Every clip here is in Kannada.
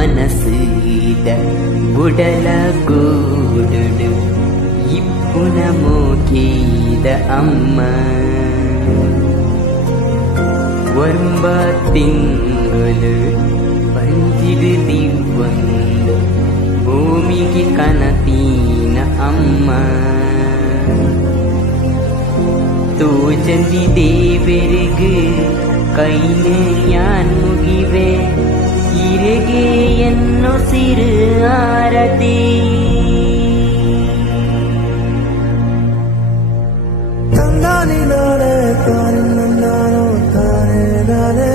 ಮನಸ್ಸಿದ ಬುಡಲ ಗೂಡುಡು ಇಪ್ಪುನ ಮೋಕೀದ ಅಮ್ಮ ವರ್ಂಬ ತಿಂಗಳು ಬಂಜಿಡು ದಿವ್ವಂದು ಭೂಮಿಗೆ ಕನತೀನ ಅಮ್ಮ ತೋಜಂದಿ ದೇವರಿಗೆ ಕೈನ ಯಾನ್ ಮುಗಿವೆ ಇರೆಗೆ ಎನ್ನೋ ಸಿರು ಆರತಿ ತಂದಾನಿ ನಾಳೆ ತಾನೆ ನಂದಾನೋ ತಾನೆ ನಾಳೆ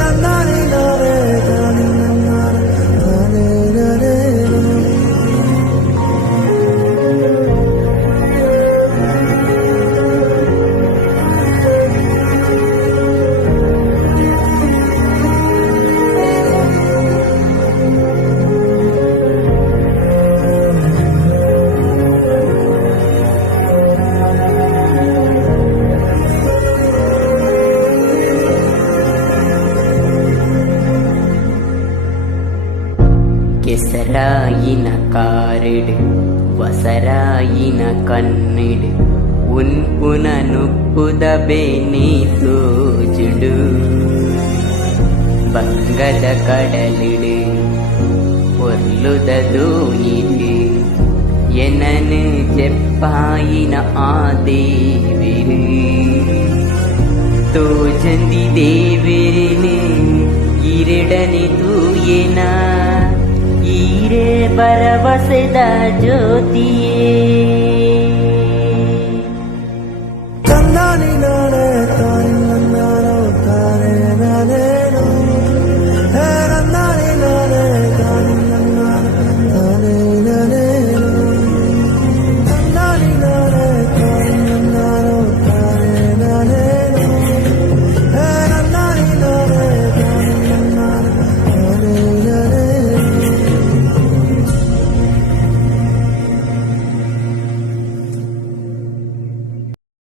ನಂದಾನಿ ನಾಳೆ ತಾನೆ ನಂದಾನೋ ತಾನೆ ನಾಳೆ ಕೆಸರಾಯಿನ ಕಾರಿಡು ವಸರಾಯಿನ ಕಣ್ಣಿಡು ಉನ್ಪುನ ನುಪ್ಪುದ ಬೇನೆ ತೋಜುಡು ಬಂಗದ ಕಡಲಿಡು ಪೊರ್ಲುದ ದೋಣಿಡು ಎನನು ಜೆಪ್ಪಾಯಿನ ಆ ದೇವಿರು ತೋಜಂದಿ ದೇವಿರಿನು ಇರೆಡನೆ ತೂಯೆನ ಈರೆ ಭರವಸೆದ ಜ್ಯೋತಿಯೇ